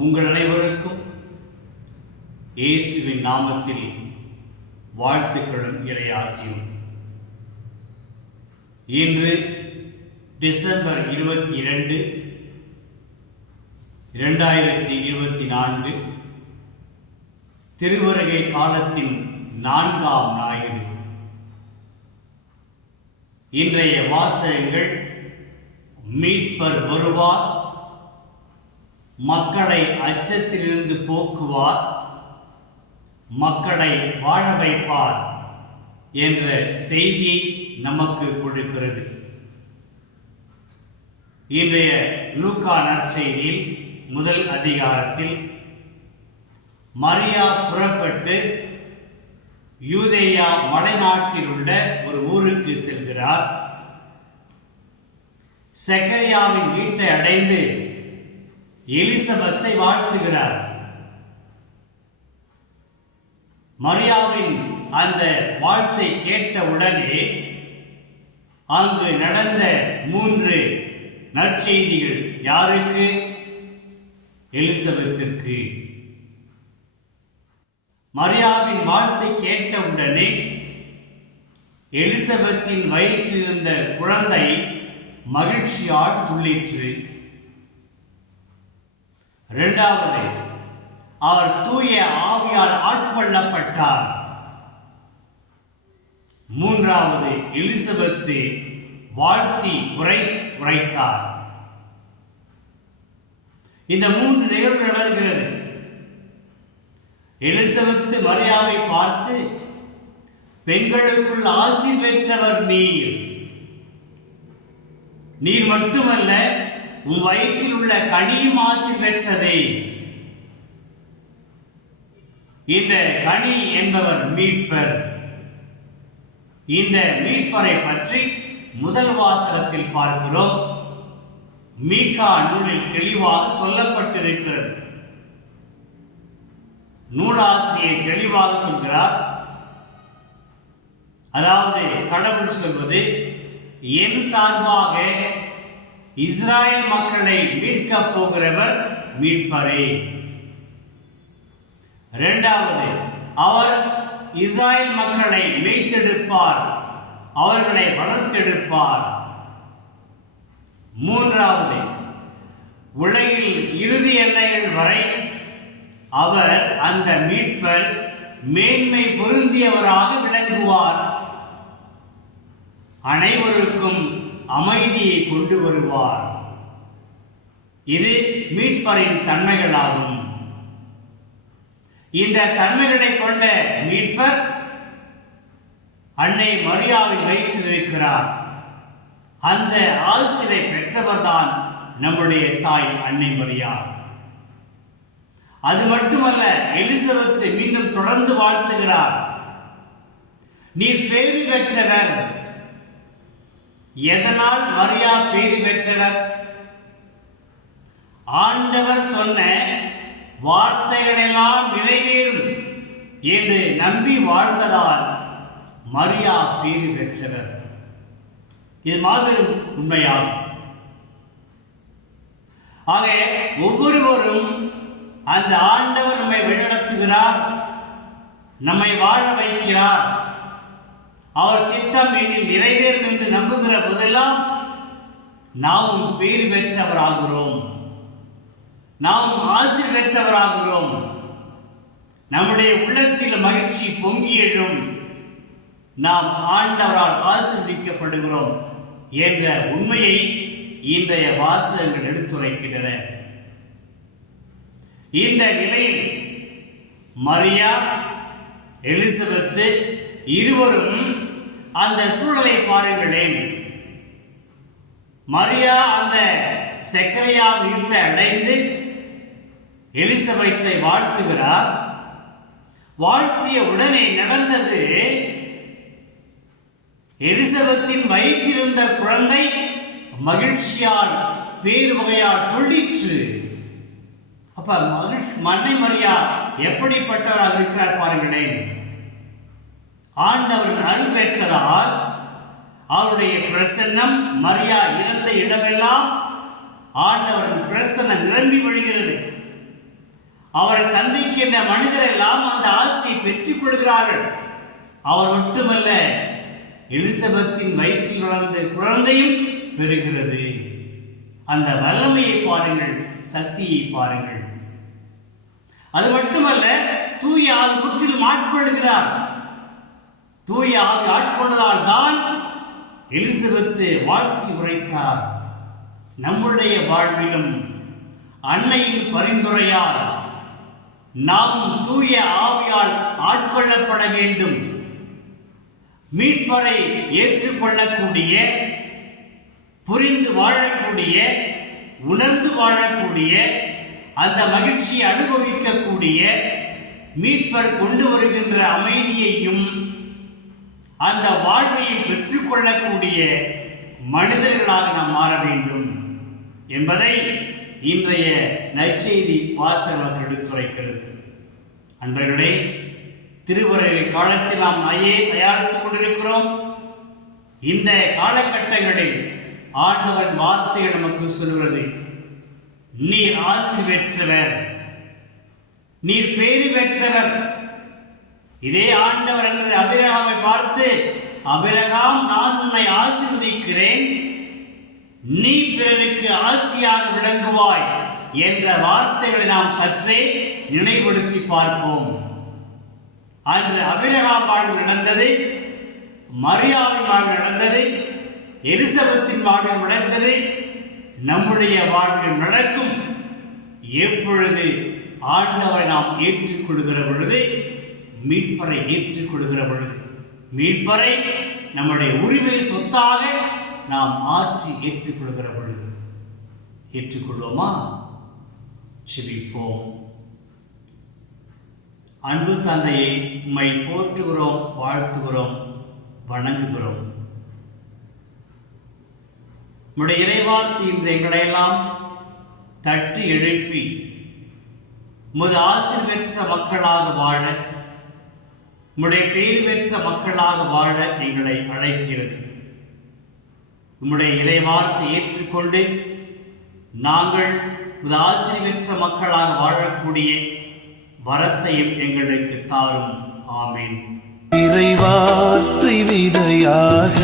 உங்கள் அனைவருக்கும் இயேசுவின் நாமத்தில் வாழ்த்துக்களும் இறையாசியும் இன்று டிசம்பர் இருபத்தி இரண்டு இரண்டாயிரத்தி இருபத்தி நான்கு திருவருகை காலத்தின் நான்காம் ஞாயிறு. இன்றைய வாசகங்கள் மீட்பர் வருவார் மக்களை அச்சத்திலிருந்து போக்குவார் மக்களை வாழ வைப்பார் என்ற செய்தியை நமக்கு கொடுக்கிறது. இன்றைய லூகா நற்செய்தியில் முதல் அதிகாரத்தில் மரியா புறப்பட்டு யூதேயா மலைநாட்டில் உள்ள ஒரு ஊருக்கு செல்கிறார். செகரியாவின் வீட்டை அடைந்து எலிசபத்தை வாழ்த்துகிறார். மரியாவின் அந்த வாழ்த்தை கேட்ட உடனே அங்கு நடந்த மூன்று நற்செய்திகள் யாருக்கு? எலிசபெத்திற்கு. மரியாவின் வாழ்த்தை கேட்டவுடனே எலிசபெத்தின் வயிற்றில் இருந்த குழந்தை மகிழ்ச்சியால் துள்ளிற்று. இரண்டாவது அவர் தூய ஆவியால் ஆட்கொள்ளப்பட்டார். மூன்றாவது எலிசபெத்து வாழ்த்தி உரை உரைத்தார். இந்த மூன்று நிகழ்வு நடக்கிறது எலிசபெத்து மரியாவை பார்த்து பெண்களுக்குள் ஆசி பெற்றவர் நீர். நீர் மட்டுமல்ல உன் வயிற்றில் உள்ள கனியும் ஆசி பெற்றது. இந்த கனி என்பவர் மீட்பர். இந்த மீட்பரை பற்றி முதல் வாசகத்தில் பார்க்கிறோம். மீகா நூலில் தெளிவாக சொல்லப்பட்டிருக்கிறது. நூலாசிரியர் தெளிவாக சொல்கிறார். அதாவது கடவுள் சொல்வது என் சார்பாக இஸ்ராயல் மக்களை மீட்கப் போகிறவர் மீட்பரே. இரண்டாவது அவர் இஸ்ராயல் மக்களை மேய்த்தெடுப்பார் அவர்களை வளர்த்தெடுப்பார். மூன்றாவது உலகில் இறுதி எல்லைகள் வரை அவர் அந்த மீட்பர் மேன்மை பொருந்தியவராக விளங்குவார். அனைவருக்கும் அமைதியை கொண்டு வருவார். இது மீட்பரின் தன்மைகளாகும். இந்த தன்மைகளை கொண்ட மீட்பர் அன்னை மரியாதை வயிற்றில் இருக்கிறார் அந்த ஆசிரை பெற்றவர்தான் நம்முடைய தாய் அன்னை மரியா. அது மட்டுமல்ல எலிசபெத்தை மீண்டும் தொடர்ந்து வாழ்த்துகிறார். நீர் பேறு பெற்றவர் எதனால் மரியா பேறு பெற்றவர்? ஆண்டவர் சொன்ன வார்த்தைகளெல்லாம் நிறைவேறும் என்று நம்பி வாழ்ந்ததால் மரியா பேறு பெற்றவர். இது மாபெரும் உண்மையாகும். ஆக ஒவ்வொருவரும் அந்த ஆண்டவர் நம்மை வழிநடத்துகிறார் நம்மை வாழ வைக்கிறார். அவர் திட்டம் இனி நிறைவேறும் என்று நம்புகிற போதெல்லாம் நாமும் பேறு பெற்றவராகிறோம் நாம் ஆசி பெற்றவராகிறோம் நம்முடைய உள்ளத்தில் மகிழ்ச்சி பொங்கி எழும். நாம் ஆண்டவரால் ஆசிர்வதிக்கப்படுகிறோம் என்ற உண்மையை இன்றைய வாசகங்கள் எடுத்துரைக்கின்றன. இந்த நிலையில் மரியா எலிசபெத்து இருவரும் அந்த சூழலை பாருங்களேன். மரியா அந்த செக்கரையா வீட்டை அடைந்து எலிசபெத்தை வாழ்த்துகிறார். வாழ்த்திய உடனே நடந்தது எலிசபெத்தின் வயிற்றிருந்த குழந்தை மகிழ்ச்சியால் பேர் வகையால் துள்ளிற்று. அப்ப மகிழ்ச்சி மன்னை மரியா எப்படிப்பட்டவராக இருக்கிறார் பாருங்களேன். ஆண்டவரின் அருள் பெற்றதால் அவருடைய பிரசன்னம் மரியா இறந்த இடமெல்லாம் ஆண்டவரின் பிரசன்னம் நிரம்பி வழிகிறது. அவரை சந்திக்கின்ற மனிதர் எல்லாம் அந்த ஆசையை பெற்றுக் கொள்கிறார்கள். அவர் மட்டுமல்ல எலிசபெத்தின் வயிற்றில் வளர்ந்த குழந்தையும் பெறுகிறது. அந்த வல்லமையை பாருங்கள் சக்தியை பாருங்கள். அது மட்டுமல்ல தூய ஆவி முற்றிலும் ஆட்கொள்கிறார் தூய ஆவி ஆட்கொண்டதால் தான் எலிசபெத்து வாழ்த்தி உரைத்தார். நம்முடைய வாழ்விலும் அன்னையின் பரிந்துரையால் நாம் தூய ஆவியால் ஆட்கொள்ளப்பட வேண்டும். மீட்பரை ஏற்றுக்கொள்ளக்கூடிய புரிந்து வாழக்கூடிய உணர்ந்து வாழக்கூடிய அந்த மகிழ்ச்சியை அனுபவிக்கக்கூடிய மீட்பர் கொண்டு வருகின்ற அமைதியையும் அந்த வாழ்வையை பெற்றுக்கொள்ளக்கூடிய மனிதர்களாக நாம் மாற வேண்டும் என்பதை இன்றைய நற்செய்தி வாசகம் எடுத்துரைக்கிறது. அன்பர்களே திருவருகை காலத்தில் நாம் நாயே தயாரித்துக் கொண்டிருக்கிறோம். இந்த காலகட்டங்களில் ஆண்டவன் வார்த்தைகள் நமக்கு சொல்கிறது நீர் ஆசி பெற்றவர் நீர் பேறு பெற்றவர் இதே ஆண்டவர் என்று அபிரகாமை பார்த்து அபிரகாம் நான் உன்னை ஆசீர்வதிக்கிறேன். நீ பிறருக்கு ஆசியாக விளங்குவாய் என்ற வார்த்தைகளை நாம் சற்றே நினைவுபடுத்தி பார்ப்போம். அன்று அபிரகாம் வாழ்வில் நடந்தது மரியாவின் வாழ்வில் நடந்தது எலிசபெத்தின் வாழ்வில் நடந்தது. நம்முடைய வாழ்வில் நடக்கும் எப்பொழுது ஆண்டவரை நாம் ஏற்றுக்கொள்கிற பொழுது மீட்பரை ஏற்றுக்கொள்கிற பொழுது மீட்பரை நம்முடைய உரிமை சொத்தாக நாம் ஆற்றி ஏற்றுக்கொள்கிற பொழுது ஏற்றுக்கொள்வோமா? சிரிப்போம் அன்பு தந்தையை உம்மை போற்றுகிறோம் வாழ்த்துகிறோம் வணங்குகிறோம். நம்முடைய இறைவார்த்தை இன்று எங்களையெல்லாம் தட்டி எழுப்பி உமது ஆசிர் பெற்ற மக்களாக வாழ உம்முடைய பெயர் பெற்ற மக்களாக வாழ எங்களை அழைக்கிறது. உம்முடைய இறைவார்த்தை ஏற்றுக்கொண்டு நாங்கள் உமது பெற்ற மக்களாக வாழக்கூடிய வரத்தையும் எங்களுக்கு தாரும். ஆமீன். இறைவார்த்தை விதையாக